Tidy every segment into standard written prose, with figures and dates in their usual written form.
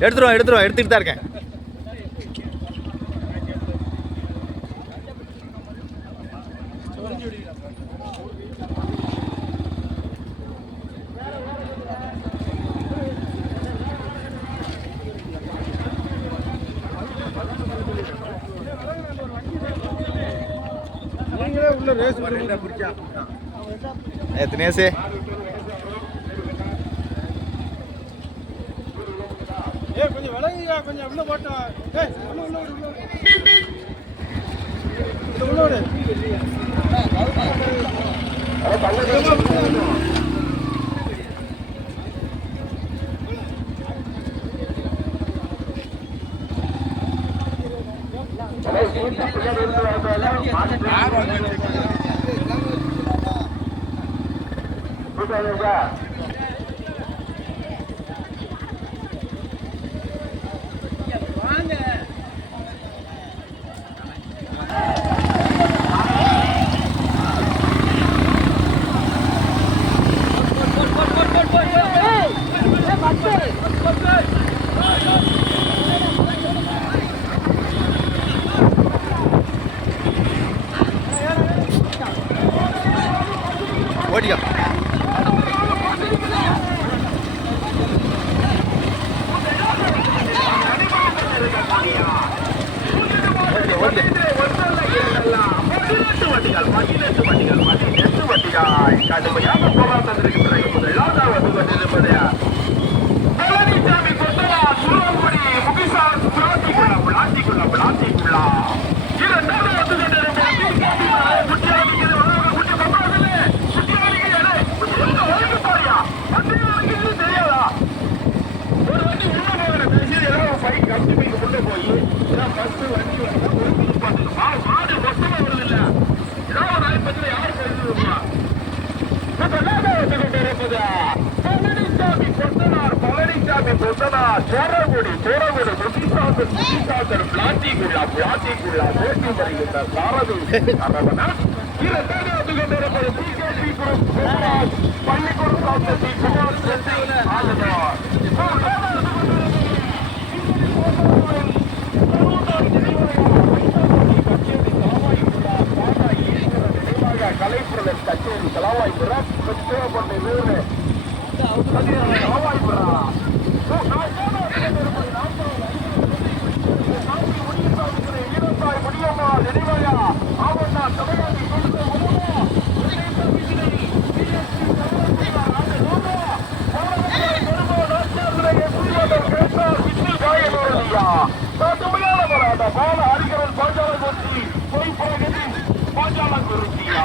எடுத்துருவோம் எடுத்துக்கிட்டு தான் இருக்கேன். தினேஷ் கொஞ்சம் விலகுயா, கொஞ்சம் உள்ள போட்டா உள்ள ஓடியா கடுமையாக போராட்டத்திற்கு பிறகு முதலாவது வந்து கொண்டிருப்பது பழனிசாமி கொத்தவா சுரங்குடி முகிசார் பிளாட்டிக்குள்ளா இரண்டாவது வந்து தெரியாதா ஒரு வண்டி உள்ள பேசி ஏதாவது கம்பி உள்ள போய் ஃபர்ஸ்ட் வண்டி மாடு மொத்தமா வருது இல்ல ஏதாவது நாய்ப்பத்தில் யார் சொல்லுவா பழனிசாமி கொத்தனார் சோரகுடி முகிசாந்தர் பிளாட்டிக்குள்ளா போட்டி வருகின்ற சாரதி இரண்டாவது வந்து கொண்டிருப்பது பிகேபி குரூப் பள்ளிக்கூடம் காப்பி குமார் செந்தில் ஆளுநர் கலைப்புரன் கச்சேரி கலாவாய்ப்புறம் தேவைப்பட்ட வீடு கலாவாய்ப்புறம் முடியமா நினைவாயா ஆவண்ணா தமிழ்நாட்டில் ஹரிகரன் பாஞ்சாலங்குறிச்சி பொய்ப்பகுதி பாஞ்சாலங்குறிச்சியா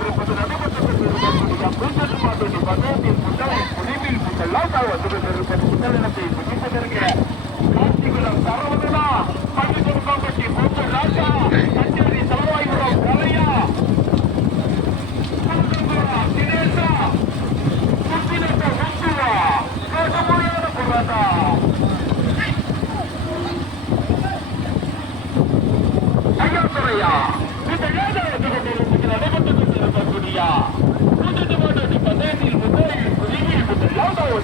இருப்பது நடைபெற்று பதத்தில் முடிவில் முதலிடத்தை பிடிப்பதற்கு காஞ்சிபுரம் சரவணனா பள்ளிக்கொடுக்காம்பட்டி பூச்சல் ராஜா கச்சேரி தலைவாய்புரம் கலையா தினேசா சுத்தினத்த முத்துவா மோசமான போராட்டம் ஐயா இந்த நடைபெற்று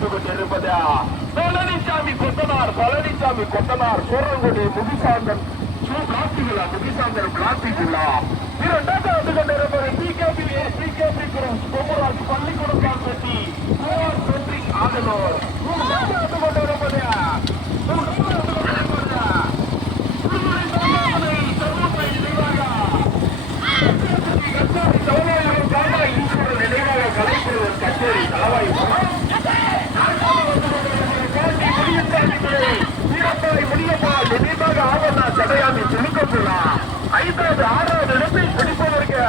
கொண்டிருக்கக்கூடிய பழனிசாமி கொத்தனார் சோரங்குடி முகிசாந்தன் முகிசாந்தர் பிளாட்டிக்குள்ளா இரண்டாவது வந்து கொண்டிருப்பது பிகேபி குமராஜ் பள்ளிக்கூடம் காப்பட்டி ஆகலூர் வந்து கொண்டிருப்பது கச்சேரி தலைவாய் முடியமா நினைவாக ஆவண்ணா சடையாமி துணுக்கப்புள்ளா ஐந்தாவது ஆறாவது இடத்தை பிடிப்பதற்கு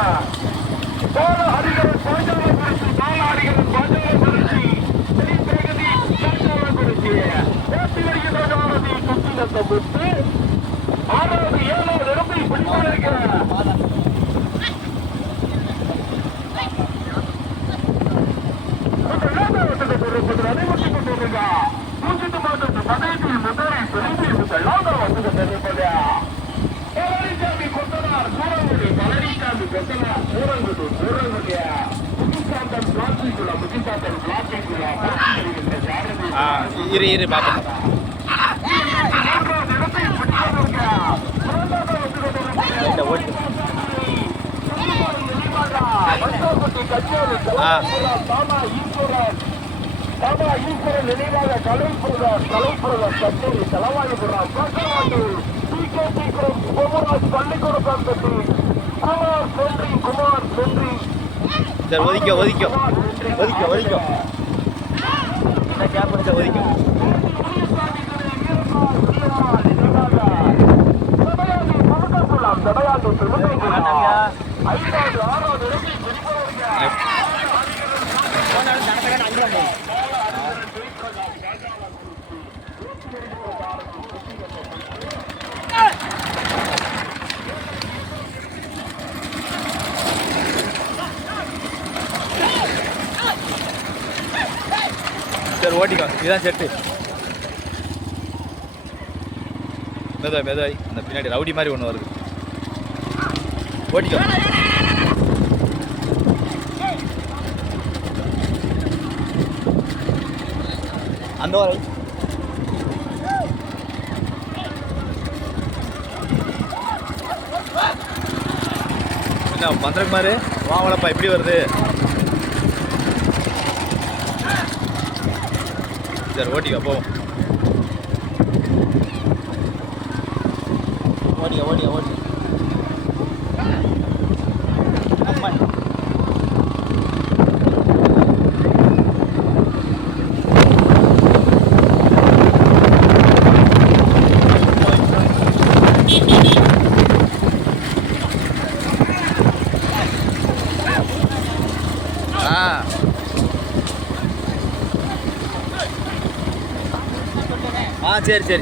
ஹரிகரன் பாஞ்சாலங்குறிச்சி பாஞ்சாலங்குறிச்சி போட்டி வருகின்ற காலதி சுத்தினத்த முத்து ஆறாவது ஏழாவது இடத்தை பிடிப்பதற்கு நடைபெற்றுக் கொண்டிருக்க பூஜ்ஜித்து மாதத்து பதவியில் முதலில் பிரிவில் முதலாக வந்து கொண்டிருப்பது பழனிசாமி கொத்தனார் சூரங்குடி முகிசாந்தன் பிளாட்டிக்குள்ள இரு பார்ப்போம். நினைவாக கலைப்புரத கச்சேரி செலவாகிடுறான் பள்ளிக்கூடம் கட்டி குமார் சென்றி சரி ஒதுக்கோ கேப் எடுத்த ஒதுக்கோ. சரி ஓட்டிக்கோ, இதுதான் செட்டு. மெதுவாய் அந்த பின்னாடி ரவுடி மாதிரி ஒன்று வருது. ஓட்டிக்கோ. அந்த வரை என்ன பந்திரகுமாரு வாங்கலப்பா எப்படி வருது? சரி ஓட்டிக்கோ போவோம். ஓட்டிக்கோ சரி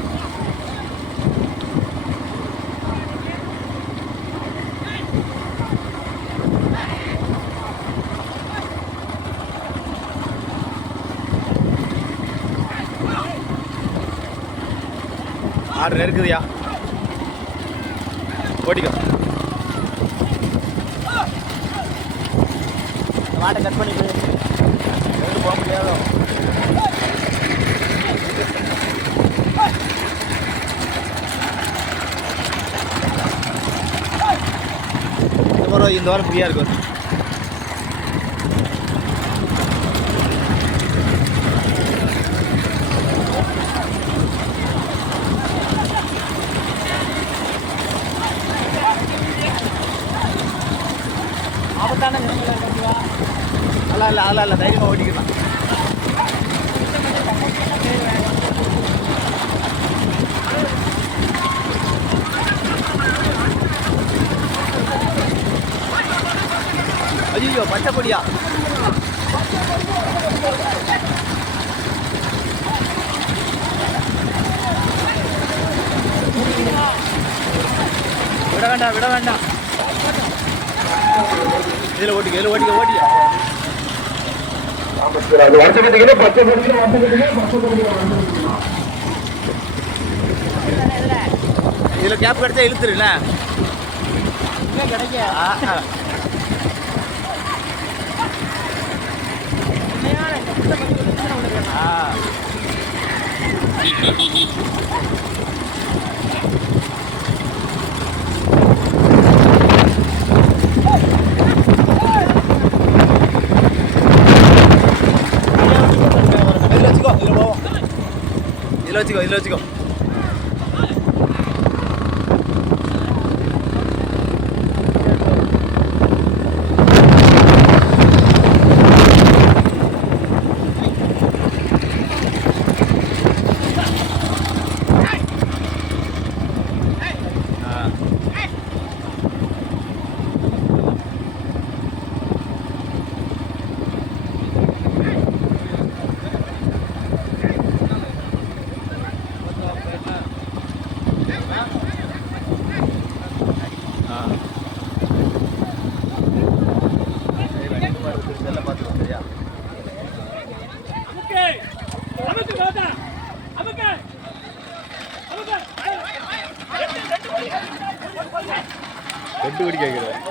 ஆர்டர் இருக்குதுயா. ஓட்டிக்கோ. மாட்டை கட் பண்ணி போக முடியாதோ? இந்த வாரம் ஃப்ரீயாக இருக்கும். ஆபத்தான அதெல்லாம் இல்லை தைரியமாக ஓட்டிக்கலாம். ஐயோ பச்சை கொடியா? விட வேண்டாம். இதில் ஓட்டிக்க. இதில் கேப் கிடைச்சா இழுத்துருல கிடைக்க. இதில் வச்சுக்கோ. ரெண்டு கோடி கேட்குறேன்.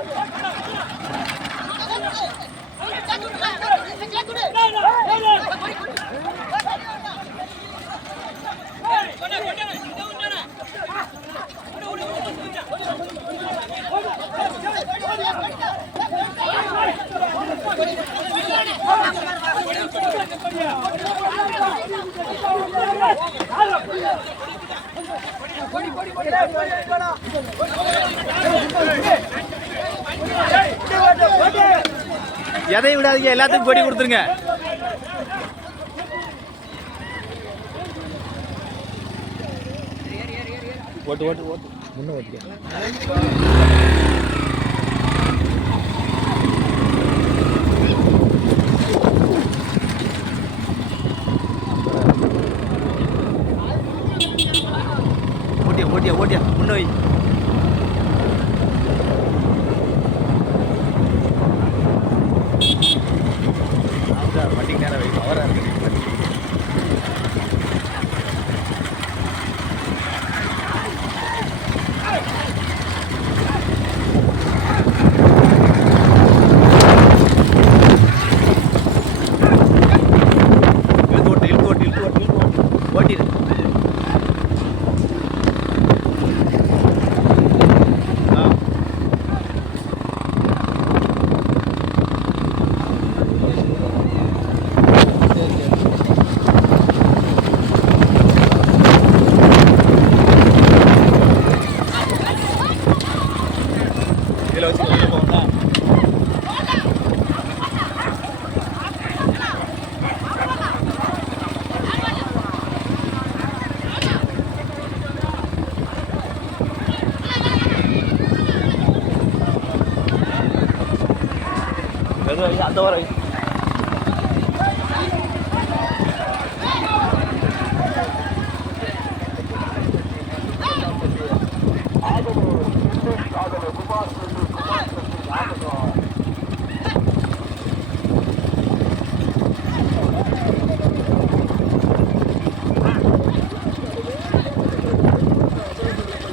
எதையும் விடாதீங்க, எல்லாத்துக்கும் கொடி கொடுத்துருங்க. ஓட்டு ஓட்டு ஓட்டு முன்ன ஓட்டிக்க. ஓட்டியா ஓட்டியா ஓட்டியா முன்ன வை. வண்டிக்கு நேரம் வை. அவராக இருக்கு. இதில் வச்சு கொண்டு போகணும்னா அந்த வர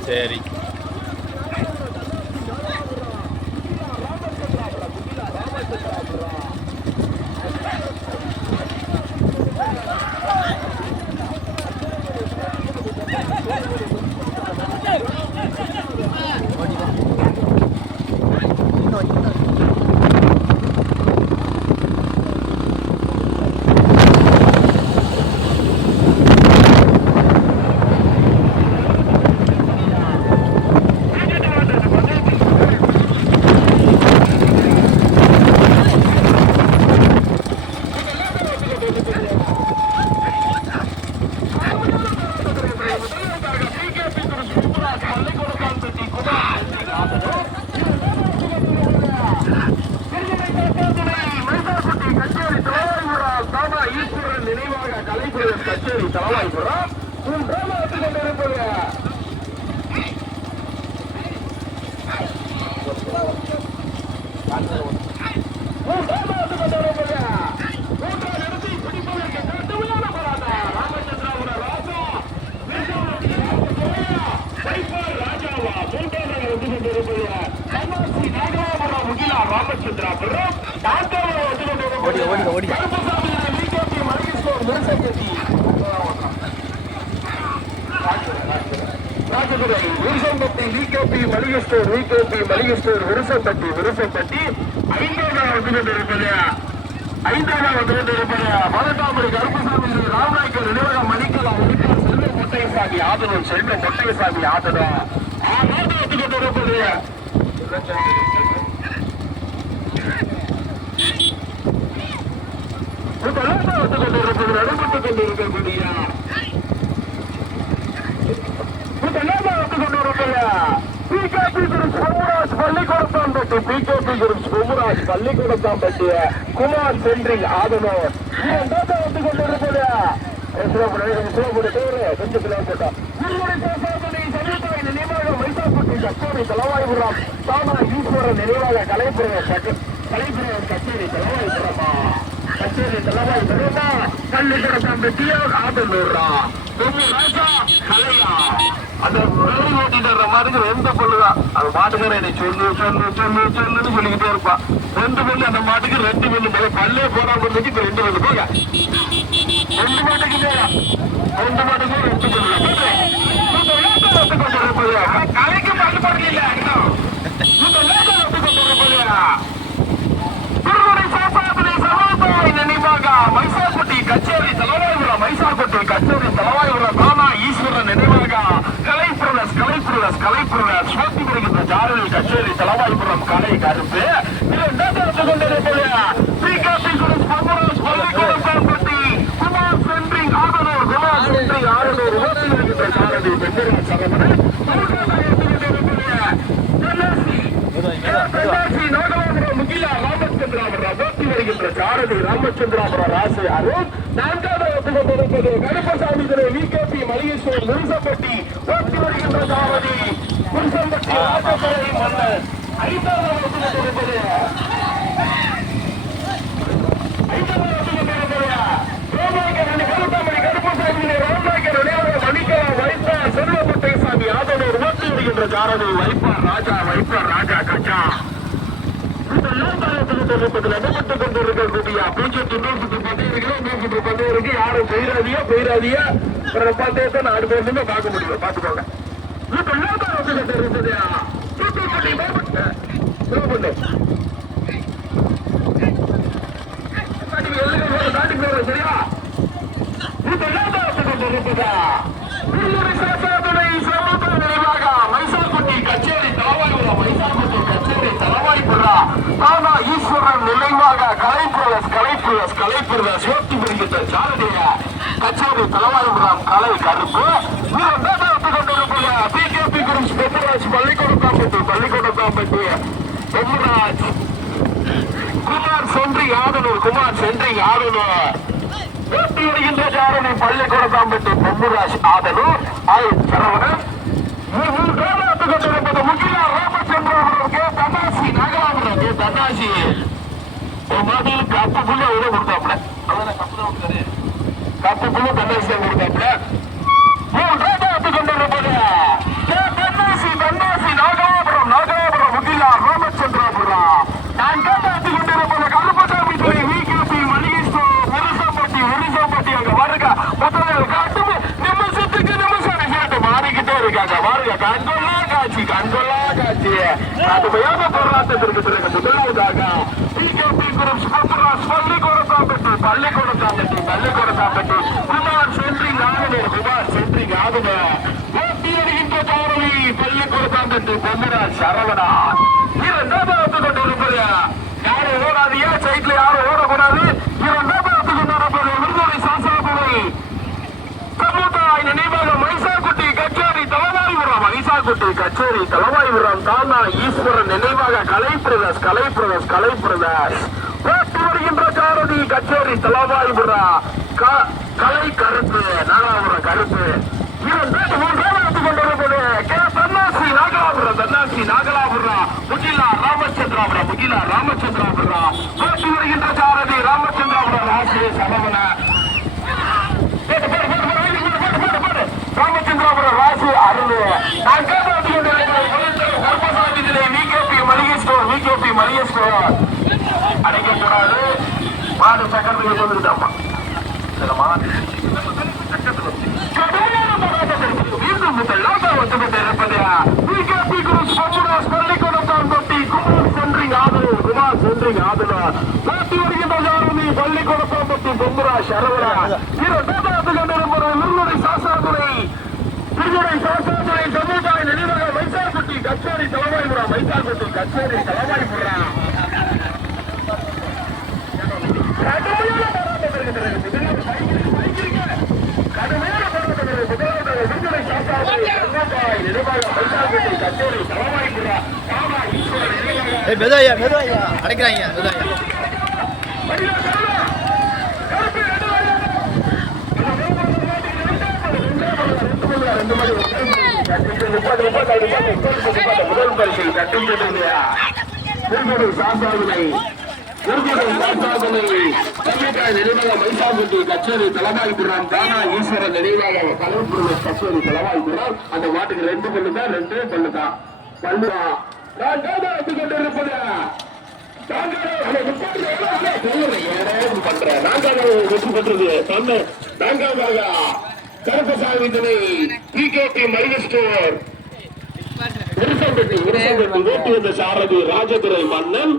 சரி. கச்சேரி தலவாய்புரம் மூன்றாவது கொண்டிருப்பது மூன்றாவது இடத்தை பிடிப்பதற்கு கடுமையான போராட்டம். ராமச்சந்திராபுர ராஜா ராஜாவா மூன்றாவது வந்து கொண்டிருப்பது கண்ணாசி நாகராபுரம் முகிலா ராமச்சந்திராபுரம் டாக்டர் வந்து கொண்டிருப்பது ராஜதுரை விருசம்பட்டி விகேபி மளிகை ஸ்டோர் விருசம்பட்டி ஐந்தாவது வந்து கொண்டிருப்பது மதத்தாமரை கருப்பசாமி ராமநாயக்கர் நினைவகம் மணிக்கலா செல்வ மொட்டையசாமி ஆதரவு வந்து கொண்டிருப்பது நடைபெற்றுக் கொண்டிருக்கக்கூடிய பள்ளிக்கூடத்தாம்பட்டி குமார் சென்றிங் ஆதனூர் வந்து கொண்டிருப்பது தலவாய்புரம் தானா ஈஸ்வரன் நினைவாக கலைப்புறம் கச்சேரி தலவாய்புரமா கச்சேரி தலவாய்புரமா பள்ளிக்கூடத்தாம்பட்டி ஆதனூரா ராஜா கலையா அந்த வெளி ஓட்டிட்டு மாதிரி ரெண்டு பொண்ணுதான் அது மாட்டுக்கார என்னை சொல்லுன்னு சொல்லிக்கிட்டே இருப்பான். ரெண்டு பொண்ணு அந்த மாட்டுக்கு 2 பொண்ணு பல்லே போனா பொண்ணுக்கு இப்ப 2 பொண்ணு போக 2 மாட்டுக்கு போயா 2 மாட்டுக்கு 2 பொண்ணு கலைக்கு பாட்டு பாடல நினைவாக மைசாக்குட்டி கச்சேரி தலவாய்புரம் கலை கருப்பு இரண்டாவது கொண்டிருப்பது பிகேபி குரூப் பொம்மராஜ் பள்ளிக்கூடம் காம்பட்டி குமார் சென்ட்ரிங் ஆதனூர் குமார் சென்ட்ரிங் ஆதனூர் ஓட்டி வருகின்ற சாரதி பெண்ணிராஜ் சரவணன் ராமச்சந்திராபுரம் வருகின்ற சாரதி ராமச்சந்திராபுரம் ராசு அருண் நான்காவது கொண்டிருப்பது கருப்பசாமி துறை விகேபி மளிகேஸ்வரர் முருசம்பட்டி ஓட்டி வருகின்ற சாரதி முருசம்பட்டி ஆட்டத்துறை மன்னர் ஐந்தாவது கொண்டிருப்பது செல்வப்பட்டேசாமி ஆதனூர் ஓட்டி வருகின்ற சாரதி வைப்பார் ராஜா கச்சா யாரும் பெயராதியா நாலு பேருமே பார்க்க முடியும் பாத்துக்கோங்க சரியா மைசாக்குட்டி கச்சேரி தலவாய்ப்புறா தானா ஈஸ்வரன் நிலைவாக கலைப்புரஸ் ஓட்டி வருகின்ற சாரதிய கச்சேரி தலவாய்புரம் கலை கருப்பு கொண்டிருப்பது பிகேபி குரூப் பொம்மராஜ் பள்ளிக்கூடம் காம்பட்டி பொம்மராஜ் குமார் சென்ட்ரிங் ஆதனூர் ஓட்டி வருகின்ற சாரதி பள்ளிக்கூடம் காம்பட்டி பொம்மராஜ் ஆதனூர் ஆய் சரவணன் கொண்டிருப்பது முக்கிய ராமச்சந்திராபுரம் கே தன்னாசி நாகலாபுரம் தன்னாசி ஒரு மாதிரி கப்புக்குள்ள எவ்வளோ கொடுத்தாப்புல கப்புக்குள்ள தன்னாசி தான் கொடுத்தாப்புல கொண்டிருப்பது தன்னாசி நாகலாபுரம் முக்கிய ராமச்சந்திராபுரம் நான் கேட்டு கொண்டிருப்பது கருப்பசாமி துறை விகேபி மளிகேஸ்வரர் முருசம்பட்டி அங்க வருக முதல்ல காட்டு நிமிஷத்துக்கு நிமிஷம் ரிசல்ட் மாறிக்கிட்டே இருக்காங்க பாருங்க கண்கொள்ளா காட்சி கடுமையான போராட்டத்திற்கு பிறகு முதலாவதாக பிகேபி குரூப் பொம்மராஜ் பள்ளிக்கூடம் காம்பட்டி குமார் சென்ட்ரிங் ஆதனூர் ஓட்டி வருகின்ற சாரதி பள்ளிக்கூடம் காம்பட்டி பொம்மராஜ் சரவணா இரண்டாவது கொண்டிருப்பது யாரும் ஓடாதியா சைட்ல யாரும் ஓடக்கூடாது இரண்டாவது கொண்டிருப்பது விருதுரை சாசாபுரை சமுதாய நினைவாக மைசாக்குட்டி கச்சேரி தலவாய்புரம் தானா ஈஸ்வரன் நினைவாக கலைப்பிரதர்ஸ் ஓட்டி வருகின்ற சாரதி கச்சேரி தலவாய்புரா கலை கருப்பு நாகலாபுரம் கருப்பு மூன்றாவது கொண்டிருப்பது கே தன்னாசி நாகலாபுரம் முகிலா ராமச்சந்திராபுரம் ஓட்டி வருகின்ற சாரதி ராமச்சந்திராபுரம் ராசு சரவண ராமச்சந்திராபுரம் ராசு அருள் நான் கர்மசாமி விகேபி மளிகேஸ்வரர் அடைக்கக்கூடாது மாடு சக்கரத்துக்கு சொல்லிட்டாமா மீண்டும் முதலாவது இருப்பது பிகேபி குரூப் பொம்மராஜ் பள்ளிக்கூடம் காம்பட்டி குமார் சென்ட்ரிங் ஆதனூர் ஓட்டி வருகின்ற சாரதி பள்ளிக்கூடம் காம்பட்டி பொம்மராஜ் சரவணா இரண்டாவது கொண்டிருப்பது விருதுரை சாசாதுரை சமுதாய நினைவாக மைசாக்குட்டி கச்சேரி தலவாய்புரா மெதுவாயா அடைக்கிறாங்க முதல் பரிசை மைசாக்குட்டி கச்சேரி தலவாய்புரம் தானா ஈஸ்வரன் நினைவாக கலைப்புரஸ் கச்சேரி தலவாய்புரம் அந்த மாட்டுக்கு 2 பல்லு தான் பல்லுதான் கொண்டிருப்பது கருப்பசாமி துணை பிகேபி மளிகேஸ்வரர் ஓட்டி வந்த சாரதி ராஜதுரை மன்னன்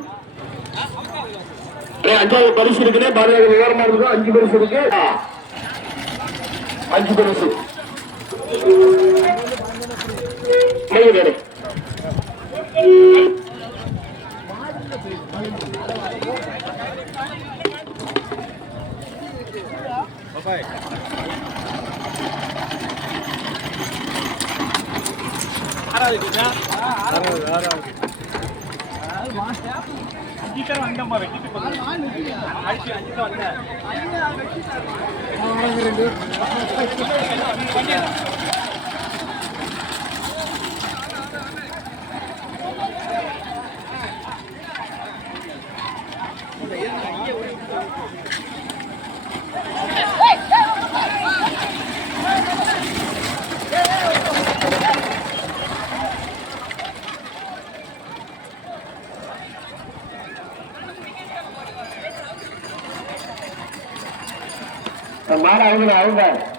5வது பரிசு இருக்குன்னே பாரதிய விவரமா இருக்கும் 5 பரிசு இருக்கு 5 பரிசு பாய் மாட அவங்க